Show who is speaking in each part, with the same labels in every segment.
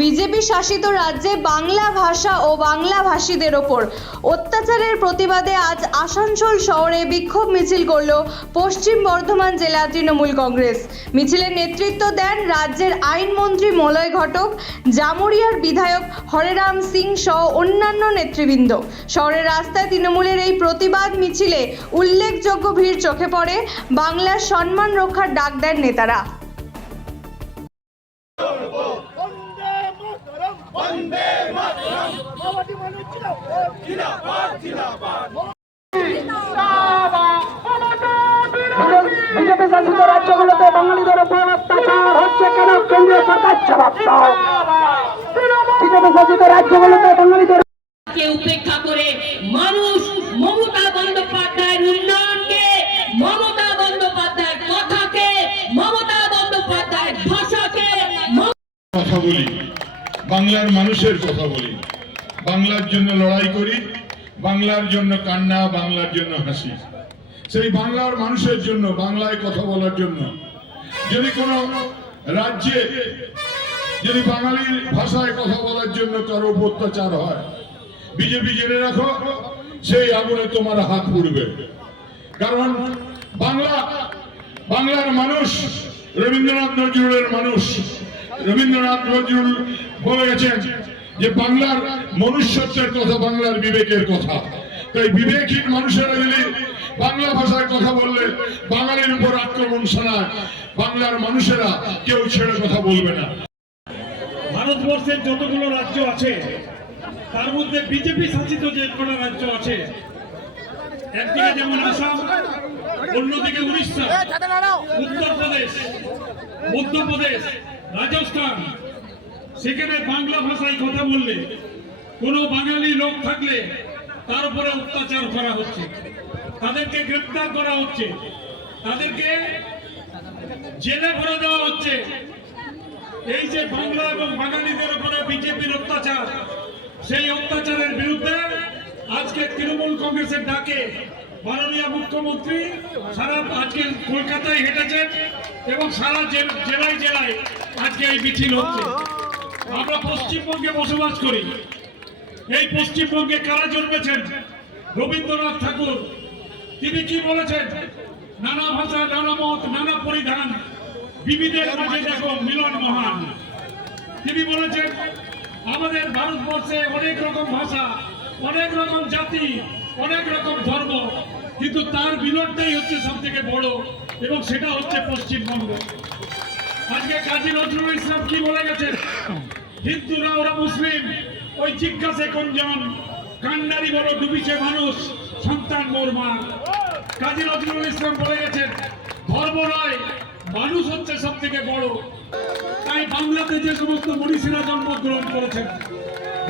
Speaker 1: BJP শাসিত রাজ্যে বাংলা ভাষা ও বাংলা ভাষীদের ওপর অত্যাচারের প্রতিবাদে আজ আসানসোল শহরে বিক্ষোভ মিছিল করল পশ্চিম বর্ধমান জেলা তৃণমূল কংগ্রেস। মিছিলের নেতৃত্ব দেন রাজ্যের আইনমন্ত্রী মলয় ঘটক, জামুরিয়ার বিধায়ক হরেরাম সিং সহ অন্যান্য নেতৃবৃন্দ। শহরের রাস্তায় তৃণমূলের এই প্রতিবাদ মিছিলে উল্লেখযোগ্য ভিড় চোখে পড়ে। বাংলার সম্মান রক্ষার ডাক দেন নেতারা।
Speaker 2: বিজেপি শাসিত রাজ্যগুলোতে বাঙালিদের উপর অত্যাচার হচ্ছে কেন কেন্দ্রীয় সরকার জবাব দাও বিজেপি শাসিত রাজ্যগুলোতে বাঙালিদের
Speaker 3: উপেক্ষা করে মানুষ মমতা বন্দ্যোপাধ্যায়ের উন্নয়নকে, মমতা বন্দ্যোপাধ্যায়ের কথাকে, মমতা বন্দ্যোপাধ্যায়ের ভাষাকে
Speaker 4: কথা বলি। বাংলার মানুষের কথা বলি। বাংলার জন্য লড়াই করি, বাংলার জন্য কান্না, বাংলার জন্য হাসি। সেই বাংলার মানুষের জন্য, বাংলায় কথা বলার জন্য। যদি কোনো রাজ্যে যদি বাঙালির ভাষায় কথা বলার জন্য কারও অত্যাচার হয়, বিজেপি জেনে রাখো, সেই আগুনে তোমার হাত পুড়বে। কারণ বাংলা, বাংলার মানুষ রবীন্দ্রনাথ নজরুলের মানুষ। রবীন্দ্রনাথ নজরুল বলে গেছেন যে বাংলার মনুষ্যত্বের কথা বাংলার বিবেকের কথা। তাই বিবেকহীন মানুষেরা যদি বাংলা ভাষায় কথা বললে বাঙালির উপর আক্রমণ শোনায় বাংলার মানুষেরা কেউ ছেড়ে কথা বলবে না।
Speaker 5: ভারতবর্ষের যতগুলো রাজ্য আছে তার মধ্যে বিজেপি শাসিত যে কটা রাজ্য আছে একদিকে যেমন আসাম অন্যদিকে উড়িষ্যা উত্তরপ্রদেশ মধ্যপ্রদেশ রাজস্থান সেখানে বাংলা ভাষায় কথা বললে, কোনো বাঙালি লোক থাকলে তার উপরে অত্যাচার করা হচ্ছে। তাদেরকে গ্রেপ্তার করা হচ্ছে। তাদেরকে জেলে ভরে দেওয়া হচ্ছে। এই যে বাংলা এবং বাঙালিদের উপরে বিজেপির অত্যাচার, সেই অত্যাচারের বিরুদ্ধে আজকে তৃণমূল কংগ্রেসের ডাকে মাননীয় মুখ্যমন্ত্রী সারা আজকে কলকাতায় হেঁটেছেন এবং সারা জেলায় জেলায় আজকে এই মিছিল হচ্ছে। আমরা পশ্চিমবঙ্গে বসবাস করি। এই পশ্চিমবঙ্গে কারা জন্মেছেন? রবীন্দ্রনাথ ঠাকুর। তিনি কি বলেছেন? নানা ভাষা, নানা মত, নানা পরিধান বিবিধের মাঝে দেখো মিলন মহান। তিনি বলেছেন, আমাদের ভারতবর্ষে অনেক রকম ভাষা, অনেক রকম জাতি, অনেক রকম ধর্ম, কিন্তু তার মিলনটাই হচ্ছে সব থেকে বড় এবং সেটা হচ্ছে পশ্চিমবঙ্গ। আজকে কাজী নজরুল ইসলাম কি বলে গেছেন? হিন্দুরা, ওরা মুসলিম। ওই জিজ্ঞাসে কোনজন কান্নারি বড় ডুবিছে মানুষ? সন্তান মোর মা। কাজী নজরুল ইসলাম বলে গেছেন, ধর্ম নয়, মানুষ হচ্ছে সব থেকে বড়। তাই বাংলাতে যে সমস্ত মনীষীরা জন্মগ্রহণ করেছেন,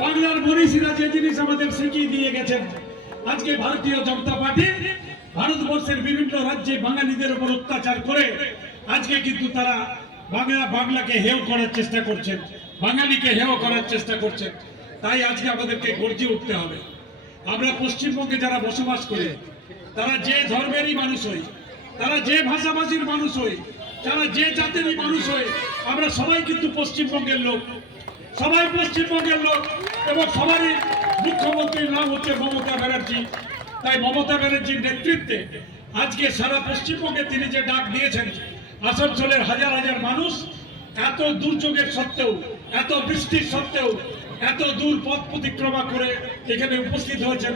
Speaker 5: বাংলার মনীষীরা যে জিনিস আমাদের শিখিয়ে দিয়ে গেছেন, আজকে ভারতীয় জনতা পার্টি ভারতবর্ষের বিভিন্ন রাজ্যে বাঙালিদের উপর অত্যাচার করে, আজকে কিন্তু তারা বাংলা বাংলাকে হেও করার চেষ্টা করছেন, বাঙালিকে হেয় করার চেষ্টা করছেন, তাই আজকে আমাদেরকে গর্জে উঠতে হবে। আমরা পশ্চিমবঙ্গে যারা বসবাস করি, তারা যে ধর্মেরই মানুষ হই, তারা যে ভাষাভাষীর মানুষ হই, তারা যে জাতিরই মানুষ হই, আমরা সবাই কিন্তু পশ্চিমবঙ্গের লোক। সবাই পশ্চিমবঙ্গের লোক এবং সবারই মুখ্যমন্ত্রীর নাম হচ্ছে মমতা ব্যানার্জি। তাই মমতা ব্যানার্জির নেতৃত্বে আজকে সারা পশ্চিমবঙ্গে তিনি যে ডাক দিয়েছেন আসানসোলের হাজার হাজার মানুষ এত দুর্যোগের সত্ত্বেও, এত বৃষ্টির সত্ত্বেও, এত দূর পথ প্রতিক্রমা করে এখানে উপস্থিত হয়েছেন।